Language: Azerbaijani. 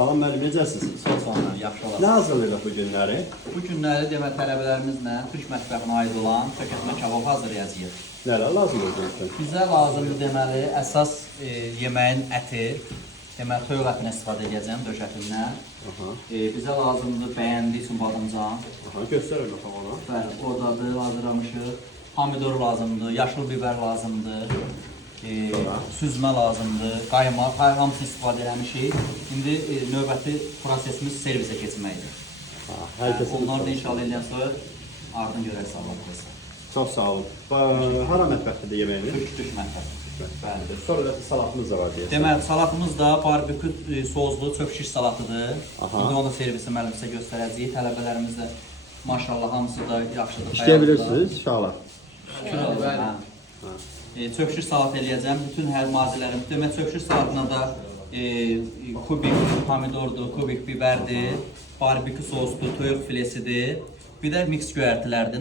Salam müəllim, necəsiniz? Çox sağ olun, yaxşı Nə olasınız. hazırlayırıq bu günləri? Bu günləri demək tələbələrimizlə Türk mətbəxinə aid olan çökətmə kabab hazırlayacağıq. Nələr lazımdır görürsən? Bizə lazımdır deməli, əsas yeməyin əti, deməli toyuq ətinə istifadə edəcəm, döş ətindən. Bizə lazımdır bəyəndiyi üçün badımcan. Göstərin bakalım ona. Bəli, oradadır, hazırlamışıq. Pomidor lazımdır, yaşıl biber lazımdır. Süzmə lazımdır, qaymaq, hamısını istifadə eləmişik. İndi növbəti prosesimiz servisə keçməkdir. Hər kəsin. Onları da inşallah eləyən sonra ardın görək sağlıqlısı. Çox sağ olun. Hara mətbəxdə yeməyiniz? Türk mətbəxi. Bəli. Sonra da salatımız da var deyəsən. Deməli, salatımız da barbekü sozlu çöp şiş salatıdır. Aha. İndi onu servisi müəllim sizə göstərəcəyik. Tələbələrimiz də maşallah hamısı da yaxşıdır. İşləyə bilirsiniz uşaqlar. Şükür olsun. Çöp şiş salat eləyəcəm. Bütün hər malzələrim. Demək, çöp şiş salatına da kubik pomidordur, kubik biberdir, barbekü sosdur, toyuq filesidir. Bir də miks göyərtilərdir.